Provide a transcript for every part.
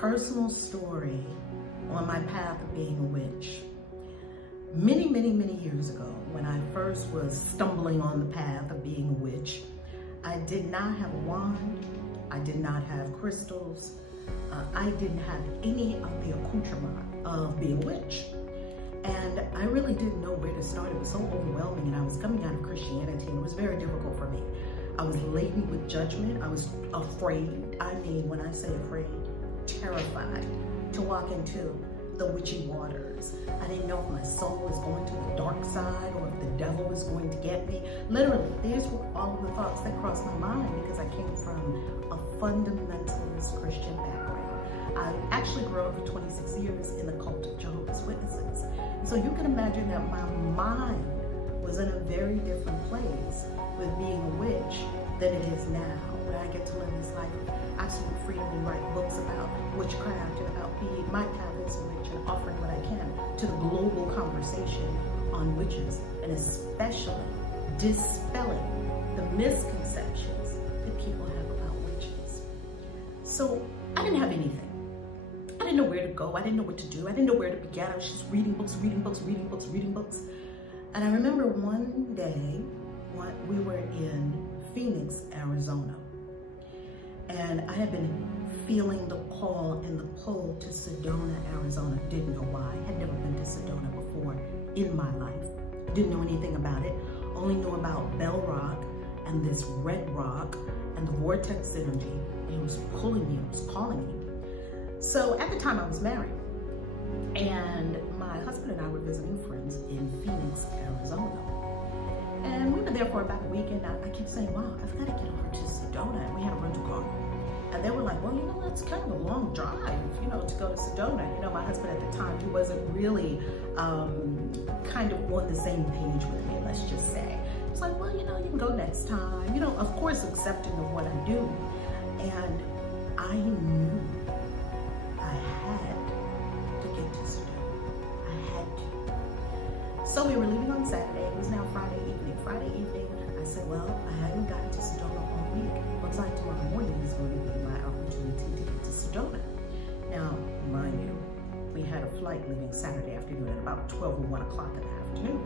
personal story on my path of being a witch. Many, many, many years ago, when I first was stumbling on the path of being a witch, I did not have a wand, I did not have crystals, I didn't have any of the accoutrement of being a witch. And I really didn't know where to start. It was so overwhelming, and I was coming out of Christianity, and it was very difficult for me. I was laden with judgment. I was afraid. I mean, when I say afraid, terrified to walk into the witchy waters. I didn't know if my soul was going to the dark side or if the devil was going to get me. Literally, these were all of the thoughts that crossed my mind because I came from a fundamentalist Christian background. I actually grew up for 26 years in the cult of Jehovah's Witnesses. So you can imagine that my mind was in a very different place with being a witch than it is now, where I get to live this life of absolute freedom and write books about witchcraft and about being my path as a witch and offering what I can to the global conversation on witches, and especially dispelling the misconceptions that people have about witches. So I didn't have anything. I didn't know where to go. I didn't know what to do. I didn't know where to begin. I was just reading books. And I remember one day we were in Phoenix, Arizona. And I had been feeling the call and the pull to Sedona, Arizona. Didn't know why. Had never been to Sedona before in my life. Didn't know anything about it. Only knew about Bell Rock and this red rock and the vortex energy. It was pulling me. It was calling me. So at the time I was married, and my husband and I were visiting friends in Phoenix, Arizona. And we were there for about a week, and I kept saying, wow, I've got to get over to Sedona. And we had a rental car. And they were like, well, that's kind of a long drive, to go to Sedona. My husband at the time, he wasn't really kind of on the same page with me, let's just say. It's like, well, you can go next time. Of course, accepting of what I do. And I knew I had to get to Sedona. I had to. So we were leaving on Saturday. It was now Friday evening. I said, well, I hadn't gotten to Sedona all week. Looks like tomorrow morning is going to be my opportunity to get to Sedona. Now, mind you, we had a flight leaving Saturday afternoon at about 12 or 1 o'clock in the afternoon.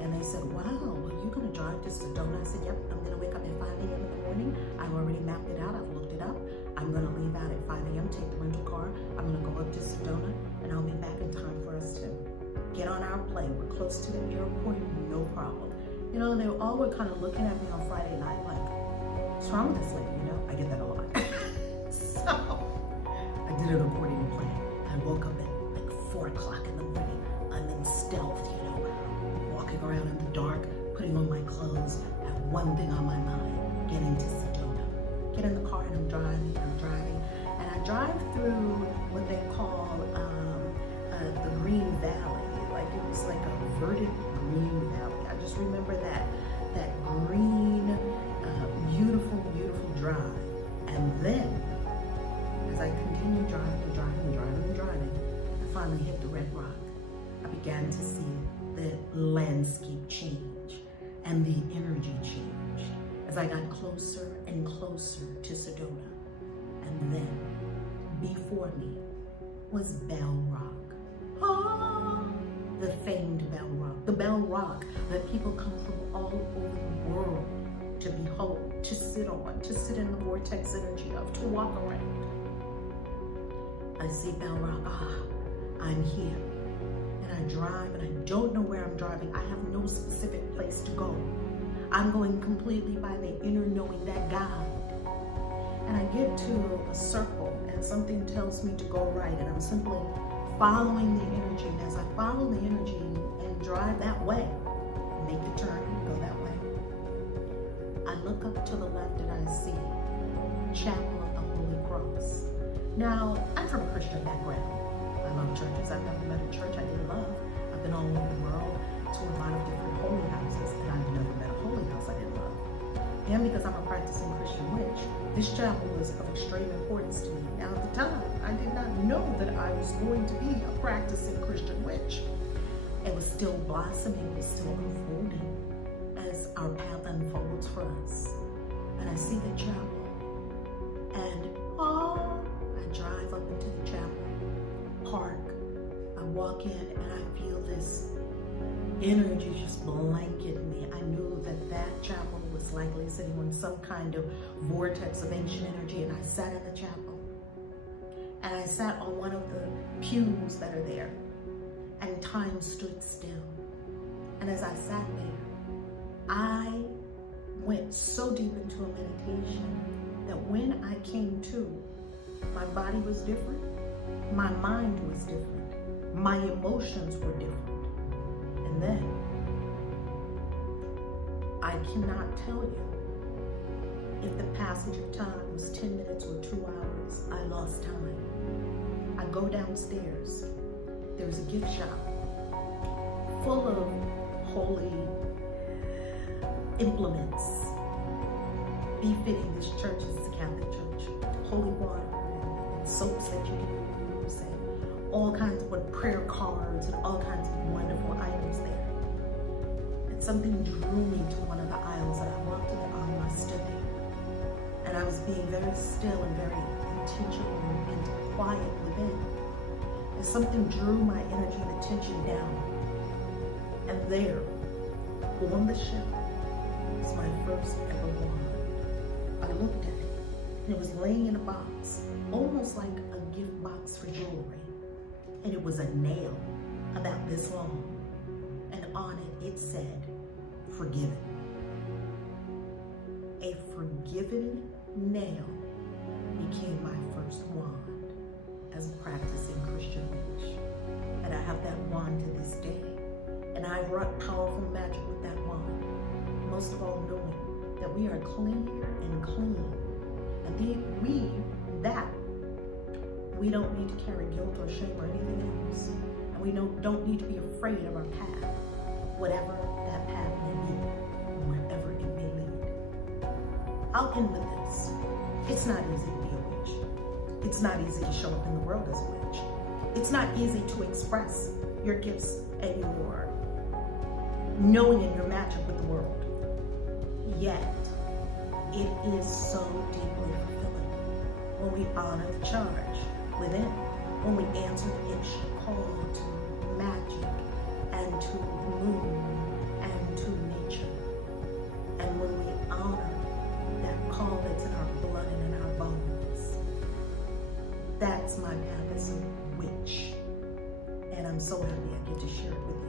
And they said, wow, well, you're going to drive to Sedona? I said, yep, I'm going to wake up at 5 a.m. in the morning. I've already mapped it out. I've looked it up. I'm going to leave out at 5 a.m., take the rental car. I'm going to go up to Sedona, and I'll be back in time for us to get on our plane. We're close to the airport, no problem. They all were kind of looking at me on Friday night like, what's wrong with this lady? I get that a lot. So I did it according to plan. I woke up at like 4 o'clock in the morning. I'm in stealth, walking around in the dark, putting on my clothes. I have one thing on my mind, getting to Sedona. Get in the car and I'm driving. And I drive through what they call the Green Valley. Like it was like a verdant green valley. I just remember that green, beautiful drive. And then, as I continued driving, I finally hit the red rock. I began to see the landscape change and the energy change as I got closer and closer to Sedona. And then, before me was Bell Rock. The famed Bell Rock. The Bell Rock that people come from all over the world to behold, to sit on, to sit in the vortex energy of, to walk around. I see Bell Rock. I'm here. And I drive, and I don't know where I'm driving. I have no specific place to go. I'm going completely by the inner knowing, that guide. And I get to a circle, and something tells me to go right, and I'm simply following the energy. And as I follow the energy and drive that way, make a turn, go that way, I look up to the left and I see Chapel of the Holy Cross. Now, I'm from a Christian background. I love churches. I've never met a church I didn't love. I've been all over the world to a lot of different holy houses, and I've never met a holy house I didn't love. And because I'm a practicing Christian witch, this chapel was of extreme importance to me. Now, at the time, I did not know that I was going to be a practicing Christian witch. It was still blossoming, it was still unfolding as our path unfolds for us. And I see the chapel, and I drive up into the walk in and I feel this energy just blanket me. I knew that that chapel was likely sitting on some kind of vortex of ancient energy, and I sat in the chapel. And I sat on one of the pews that are there, and time stood still. And as I sat there, I went so deep into a meditation that when I came to, my body was different, my mind was different, my emotions were different. And then, I cannot tell you if the passage of time was 10 minutes or 2 hours. I lost time. I go downstairs. There's a gift shop full of holy implements befitting this church. It's a Catholic church. Holy water and soaps that you can use, and all kinds of prayer cards and all kinds of wonderful items there. And something drew me to one of the aisles, and I walked to the aisle and I stood there. And I was being very still and very intentional and quiet within. And something drew my energy and attention down. And there, on the shelf, was my first ever wand. I looked at it, and it was laying in a box, almost like a gift box for jewelry. And it was a nail about this long. And on it said, "Forgiven." A forgiven nail became my first wand as a practicing Christian witch. And I have that wand to this day. And I wrought powerful magic with that wand. Most of all, knowing that we are clean and clean. And we don't need to carry guilt or shame or anything else. And we don't need to be afraid of our path, whatever that path may be, wherever it may lead. I'll end with this. It's not easy to be a witch. It's not easy to show up in the world as a witch. It's not easy to express your gifts and your knowing and your magic with the world. Yet, it is so deeply fulfilling when we honor the charge within, when we answer the ancient call to magic and to the moon and to nature, and when we honor that call that's in our blood and in our bones. That's my path as a witch, and I'm so happy I get to share it with you.